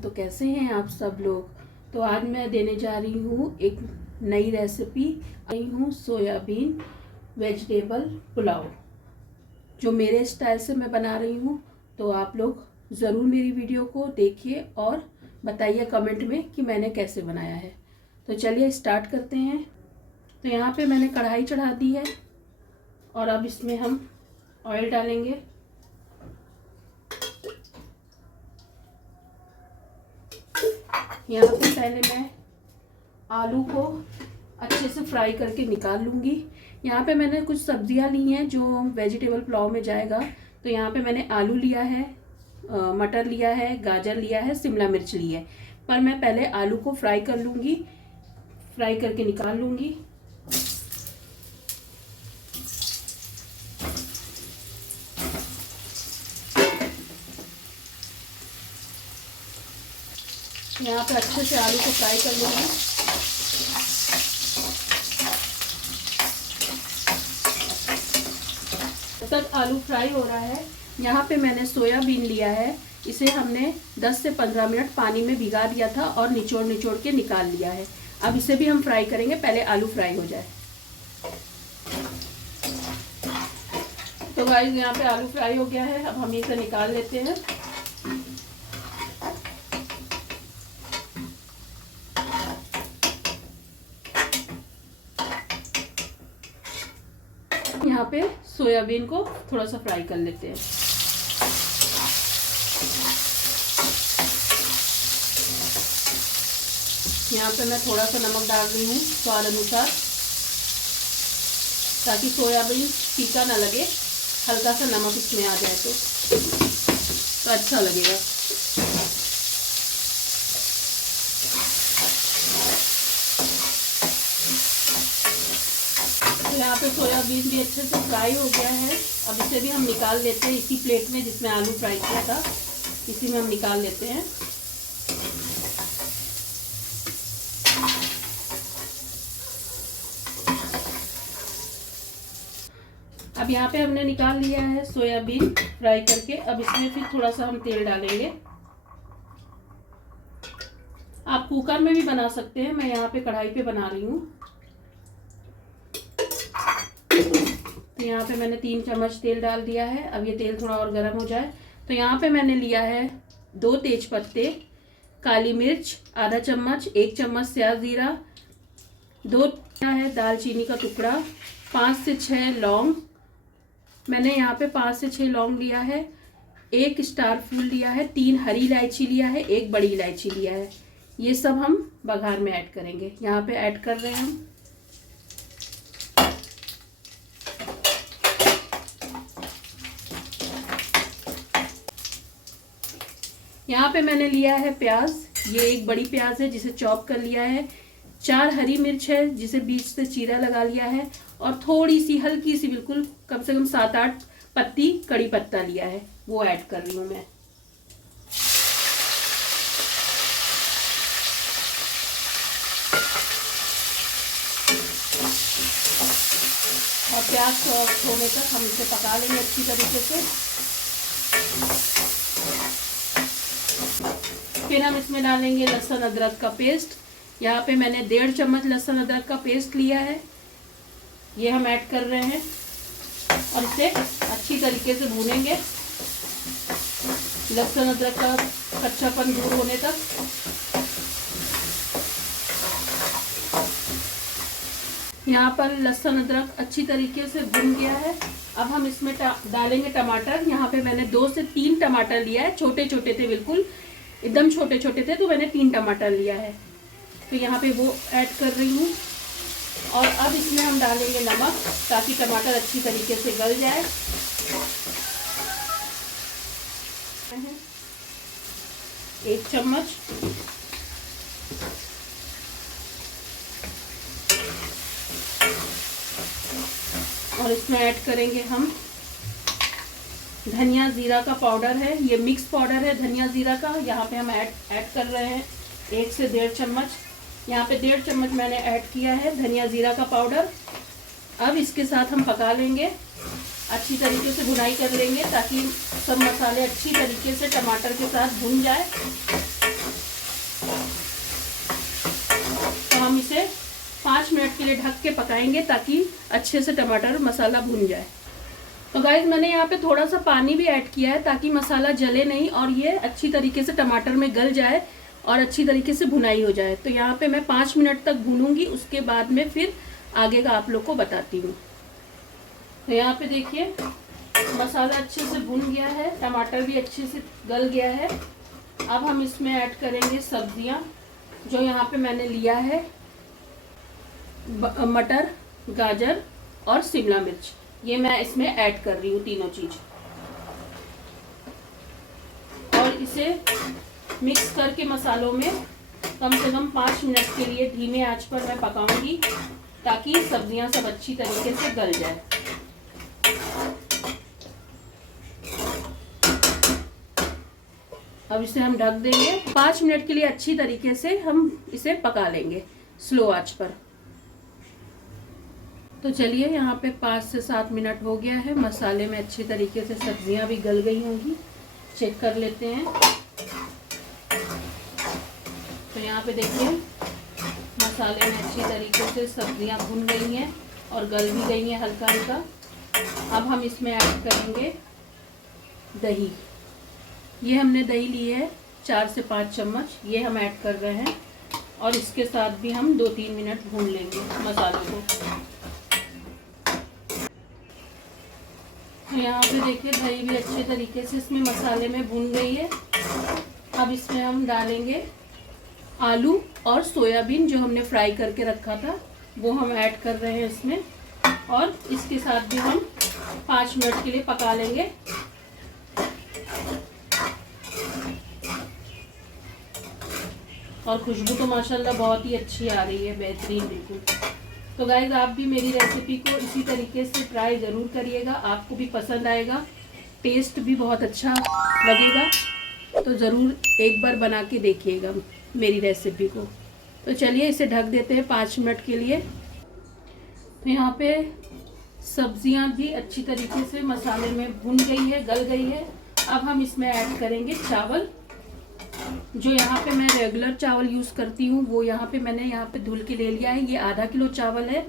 तो कैसे हैं आप सब लोग। तो आज मैं देने जा रही हूँ एक नई रेसिपी। आई हूँ सोयाबीन वेजिटेबल पुलाव, जो मेरे स्टाइल से मैं बना रही हूँ। तो आप लोग ज़रूर मेरी वीडियो को देखिए और बताइए कमेंट में कि मैंने कैसे बनाया है। तो चलिए स्टार्ट करते हैं। तो यहाँ पे मैंने कढ़ाई चढ़ा दी है और अब इसमें हम ऑयल डालेंगे। यहाँ पे पहले मैं आलू को अच्छे से फ्राई करके निकाल लूँगी। यहाँ पे मैंने कुछ सब्जियाँ ली हैं जो वेजिटेबल पुलाव में जाएगा। तो यहाँ पे मैंने आलू लिया है, मटर लिया है, गाजर लिया है, शिमला मिर्च ली है। पर मैं पहले आलू को फ्राई कर लूँगी, फ्राई करके निकाल लूँगी। यहाँ पे अच्छे से आलू को फ्राई कर लूँगी। जब तक आलू फ्राई हो रहा है, यहाँ पे मैंने सोयाबीन लिया है। इसे हमने 10 से 15 मिनट पानी में भिगा दिया था और निचोड़ निचोड़ के निकाल लिया है। अब इसे भी हम फ्राई करेंगे, पहले आलू फ्राई हो जाए। तो गाइस यहाँ पे आलू फ्राई हो गया है, अब हम इसे निकाल लेते हैं। यहाँ पे सोयाबीन को थोड़ा सा फ्राई कर लेते हैं। यहाँ पे मैं थोड़ा सा नमक डाल रही हूँ स्वाद अनुसार, ताकि सोयाबीन फीका ना लगे। हल्का सा नमक इसमें आ जाए तो अच्छा लगेगा। यहाँ पे सोयाबीन भी अच्छे से फ्राई हो गया है। अब इसे भी हम निकाल लेते हैं इसी प्लेट में जिसमें आलू फ्राई किया था, इसी में हम निकाल लेते हैं। अब यहाँ पे हमने निकाल लिया है सोयाबीन फ्राई करके। अब इसमें फिर थोड़ा सा हम तेल डालेंगे। आप कुकर में भी बना सकते हैं, मैं यहाँ पे कढ़ाई पे बना रही हूँ। तो यहाँ पे मैंने 3 चम्मच तेल डाल दिया है। अब ये तेल थोड़ा और गर्म हो जाए तो यहाँ पे मैंने लिया है 2 तेज पत्ते, काली मिर्च आधा चम्मच, 1 चम्मच स्याज जीरा, 2 है दालचीनी का टुकड़ा, 5 से 6 लौंग। मैंने यहाँ पे 5 से 6 लौंग लिया है, 1 स्टार फूल लिया है, 3 हरी इलायची लिया है, 1 बड़ी इलायची लिया है। ये सब हम बघार में ऐड करेंगे। यहाँ पे ऐड कर रहे हैं हम। यहाँ पे मैंने लिया है प्याज, ये 1 बड़ी प्याज है जिसे चॉप कर लिया है, 4 हरी मिर्च है जिसे बीच से चीरा लगा लिया है, और थोड़ी सी हल्की सी बिल्कुल कम से कम 7-8 पत्ती कड़ी पत्ता लिया है, वो ऐड कर रही हूँ मैं। और प्याज सॉफ्ट होने तक हम इसे पका लेंगे अच्छी तरीके से। फिर हम इसमें डालेंगे लहसुन अदरक का पेस्ट। यहाँ पे मैंने 1.5 चम्मच लहसुन अदरक का पेस्ट लिया है, ये हम ऐड कर रहे हैं और इसे अच्छी तरीके से भूनेंगे लहसुन अदरक का कच्चापन दूर होने तक। यहाँ पर लहसुन अदरक अच्छी तरीके से भून गया है। अब हम इसमें डालेंगे टमाटर। यहाँ पे मैंने 2 से 3 टमाटर लिया है, छोटे छोटे थे, बिल्कुल एकदम छोटे छोटे थे, तो मैंने 3 टमाटर लिया है। तो यहाँ पे वो ऐड कर रही हूँ। और अब इसमें हम डालेंगे नमक, ताकि टमाटर अच्छी तरीके से गल जाए। 1 चम्मच। और इसमें ऐड करेंगे हम धनिया जीरा का पाउडर है, ये मिक्स पाउडर है धनिया जीरा का। यहाँ पे हम ऐड कर रहे हैं 1 से 1.5 चम्मच। यहाँ पे 1.5 चम्मच मैंने ऐड किया है धनिया जीरा का पाउडर। अब इसके साथ हम पका लेंगे, अच्छी तरीके से भुनाई कर लेंगे ताकि सब मसाले अच्छी तरीके से टमाटर के साथ भुन जाए। के लिए ढक के पकाएंगे ताकि अच्छे से टमाटर मसाला भुन जाए। तो गाइस मैंने यहाँ पे थोड़ा सा पानी भी ऐड किया है ताकि मसाला जले नहीं और ये अच्छी तरीके से टमाटर में गल जाए और अच्छी तरीके से भुनाई हो जाए। तो यहाँ पे मैं 5 मिनट तक भूनूंगी, उसके बाद में फिर आगे का आप लोग को बताती हूँ। तो यहाँ पे देखिए मसाला अच्छे से भुन गया है, टमाटर भी अच्छे से गल गया है। अब हम इसमें ऐड करेंगे सब्जियाँ जो यहाँ पे मैंने लिया है, मटर, गाजर और शिमला मिर्च, ये मैं इसमें ऐड कर रही हूँ तीनों चीज। और इसे मिक्स करके मसालों में कम से कम 5 मिनट के लिए धीमे आंच पर मैं पकाऊंगी ताकि सब्जियां सब अच्छी तरीके से गल जाए। अब इसे हम ढक देंगे 5 मिनट के लिए, अच्छी तरीके से हम इसे पका लेंगे स्लो आंच पर। तो चलिए यहाँ पे 5 से 7 मिनट हो गया है, मसाले में अच्छी तरीके से सब्जियां भी गल गई होंगी, चेक कर लेते हैं। तो यहाँ पे देखिए मसाले में अच्छी तरीके से सब्जियां भुन गई हैं और गल भी गई हैं हल्का हल्का। अब हम इसमें ऐड करेंगे दही। ये हमने दही ली है 4 से 5 चम्मच, ये हम ऐड कर रहे हैं और इसके साथ भी हम 2-3 मिनट भून लेंगे मसालों को। यहाँ पे देखिए दही भी अच्छे तरीके से इसमें मसाले में भून गई है। अब इसमें हम डालेंगे आलू और सोयाबीन जो हमने फ्राई करके रखा था, वो हम ऐड कर रहे हैं इसमें और इसके साथ भी हम 5 मिनट के लिए पका लेंगे। और खुशबू तो माशाल्लाह बहुत ही अच्छी आ रही है, बेहतरीन बिल्कुल। तो गाइज आप भी मेरी रेसिपी को इसी तरीके से ट्राई ज़रूर करिएगा, आपको भी पसंद आएगा, टेस्ट भी बहुत अच्छा लगेगा। तो ज़रूर एक बार बना के देखिएगा मेरी रेसिपी को। तो चलिए इसे ढक देते हैं 5 मिनट के लिए। तो यहाँ पे सब्जियाँ भी अच्छी तरीके से मसाले में भुन गई है, गल गई है। अब हम इसमें ऐड करेंगे चावल। जो यहाँ पे मैं रेगुलर चावल यूज़ करती हूँ वो यहाँ पे मैंने यहाँ पे धुल के ले लिया है। ये आधा किलो चावल है।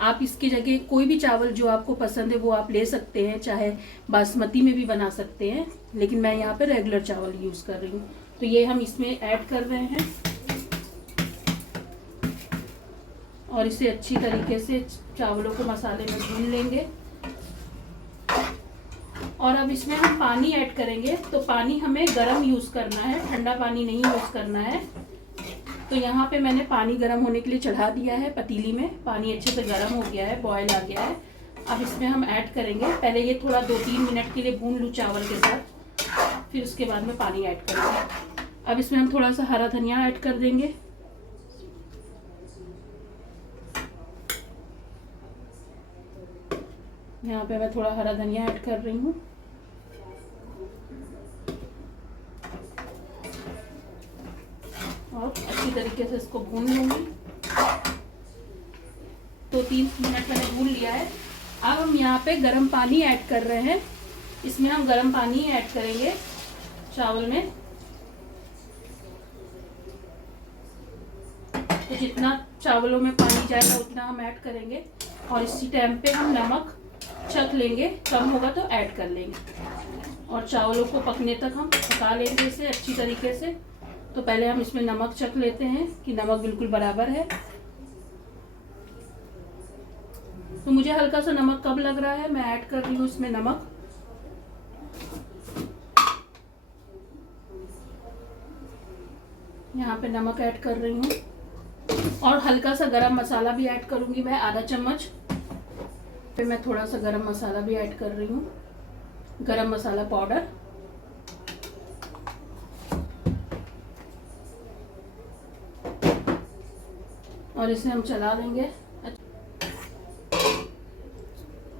आप इसकी जगह कोई भी चावल जो आपको पसंद है वो आप ले सकते हैं, चाहे बासमती में भी बना सकते हैं, लेकिन मैं यहाँ पे रेगुलर चावल यूज़ कर रही हूँ। तो ये हम इसमें ऐड कर रहे हैं और इसे अच्छी तरीके से चावलों को मसाले में भून लेंगे। और अब इसमें हम पानी ऐड करेंगे। तो पानी हमें गर्म यूज़ करना है, ठंडा पानी नहीं यूज़ करना है। तो यहाँ पे मैंने पानी गर्म होने के लिए चढ़ा दिया है पतीली में, पानी अच्छे से गर्म हो गया है, बॉयल आ गया है। अब इसमें हम ऐड करेंगे, पहले ये थोड़ा 2-3 मिनट के लिए भून लूँ चावल के साथ, फिर उसके बाद में पानी ऐड करेंगे। अब इसमें हम थोड़ा सा हरा धनिया ऐड कर देंगे। यहाँ पे मैं थोड़ा हरा धनिया ऐड कर रही हूँ। और अच्छी तरीके से इसको भून लूँगी। 2-3 मिनट मैंने भून लिया है। अब हम यहाँ पे गर्म पानी ऐड कर रहे हैं। इसमें हम गर्म पानी ऐड करेंगे चावल में। तो जितना चावलों में पानी जाएगा उतना हम ऐड करेंगे और इसी टाइम पे हम नमक चख लेंगे, कम होगा तो ऐड कर लेंगे। और चावलों को पकने तक हम पका लेंगे इसे अच्छी तरीके से। तो पहले हम इसमें नमक चख लेते हैं कि नमक बिल्कुल बराबर है। तो मुझे हल्का सा नमक कम लग रहा है, मैं ऐड कर रही हूँ इसमें नमक। यहाँ पे नमक ऐड कर रही हूँ और हल्का सा गरम मसाला भी ऐड करूँगी मैं, आधा चम्मच। फिर मैं थोड़ा सा गरम मसाला भी ऐड कर रही हूँ, गरम मसाला पाउडर। और इसे हम चला देंगे,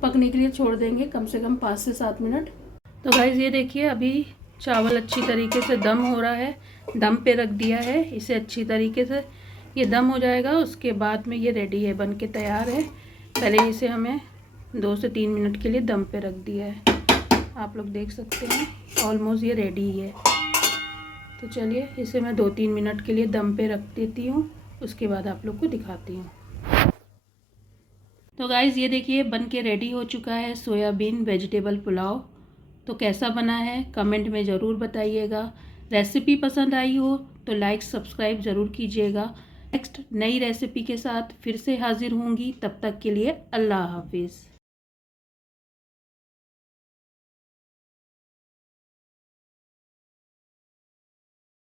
पकने के लिए छोड़ देंगे कम से कम 5 से 7 मिनट। तो गाइस ये देखिए अभी चावल अच्छी तरीके से दम हो रहा है, दम पे रख दिया है इसे अच्छी तरीके से। ये दम हो जाएगा उसके बाद में ये रेडी है, बन के तैयार है। पहले इसे हमें 2 से 3 मिनट के लिए दम पे रख दिया है। आप लोग देख सकते हैं ऑलमोस्ट ये रेडी है। तो चलिए इसे मैं 2-3 मिनट के लिए दम पे रख देती हूँ, उसके बाद आप लोग को दिखाती हूँ। तो गाइज़ ये देखिए बन के रेडी हो चुका है सोयाबीन वेजिटेबल पुलाव। तो कैसा बना है कमेंट में ज़रूर बताइएगा। रेसिपी पसंद आई हो तो लाइक सब्सक्राइब ज़रूर कीजिएगा। नेक्स्ट नई रेसिपी के साथ फिर से हाजिर होंगी, तब तक के लिए अल्लाह हाफिज़।